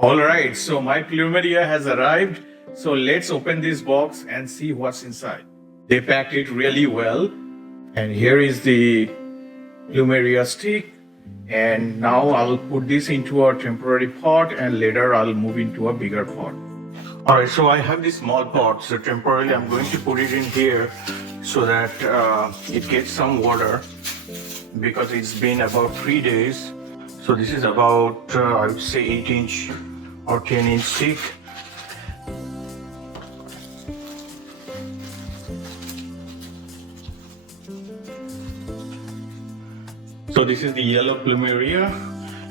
Alright, so my Plumeria has arrived. So let's open this box and see what's inside. They packed it really well. And here is the Plumeria stick. And now I'll put this into a temporary pot and later I'll move into a bigger pot. Alright, so I have this small pot. So temporarily I'm going to put it in here so that it gets some water because it's been about 3 days. So this is about, I would say 8-inch or 10-inch stick. So this is the yellow Plumeria,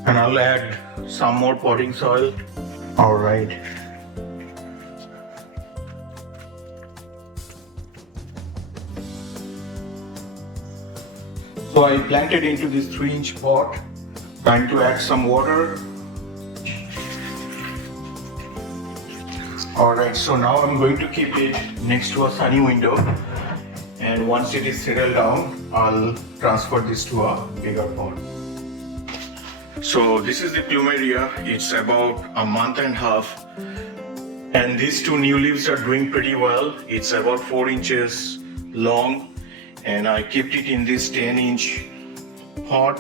and I'll add some more potting soil. All right. So I planted into this 3-inch pot, trying to add some water. All right, so now I'm going to keep it next to a sunny window. And once it is settled down, I'll transfer this to a bigger pot. So this is the Plumeria. It's about a month and a half. And these two new leaves are doing pretty well. It's about 4 inches long. And I kept it in this 10-inch pot.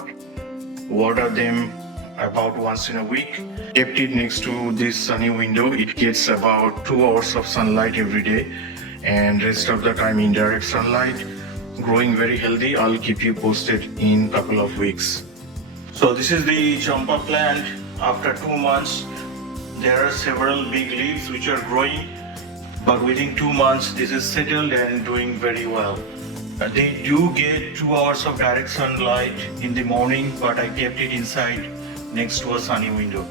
Water them about once in a week. Kept it next to this sunny window. It gets about 2 hours of sunlight every day. And rest of the time indirect sunlight. Growing very healthy. I'll keep you posted in a couple of weeks. So this is the Champa plant. After 2 months, there are several big leaves which are growing, but within 2 months this is settled and doing very well. They do get 2 hours of direct sunlight in the morning, but I kept it inside next to a sunny window.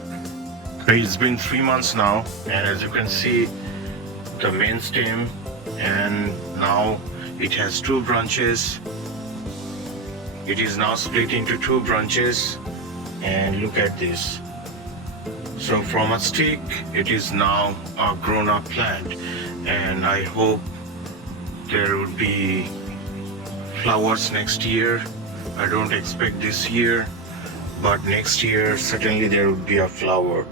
It's been 3 months now, and as you can see, the main stem, and now it has 2 branches. It is now split into 2 branches, and look at this. So from a stick, it is now a grown-up plant, and I hope there will be flowers next year. I don't expect this year, but next year certainly there will be a flower.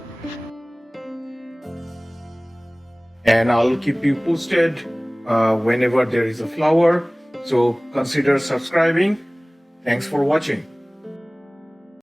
And I'll keep you posted whenever there is a flower. So consider subscribing. Thanks for watching.